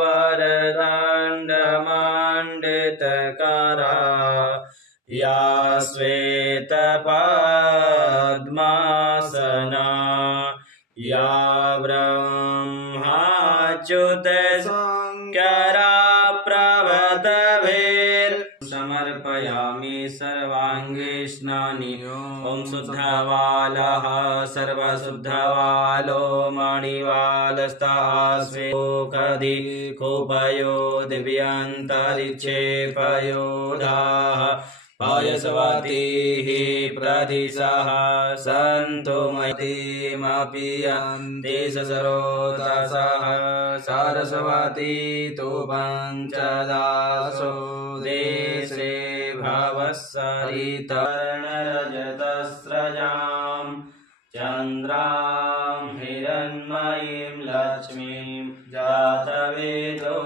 वरदण्डमण्डितकरा या श्वेतपद्मासना या ब्रह्माच्युतशङ्करा प्रभृतिभिर् समर्पयामि सर्वाङ्गे स्नानि। ॐ शुद्धवालः सर्वशुद्धवालो मणिवालस्तः स्वेकधि खूपयो दिव्यन्तरिक्षे पयोधाः पायसवतीः प्रदिशः सन्तु मतिमपि यन्ति सरोतसः सरस्वती तु पञ्चदासो देशे भवस्सरितर्णरजतस्रजां चन्द्रां हिरण्मयीं लक्ष्मीं जातवेदो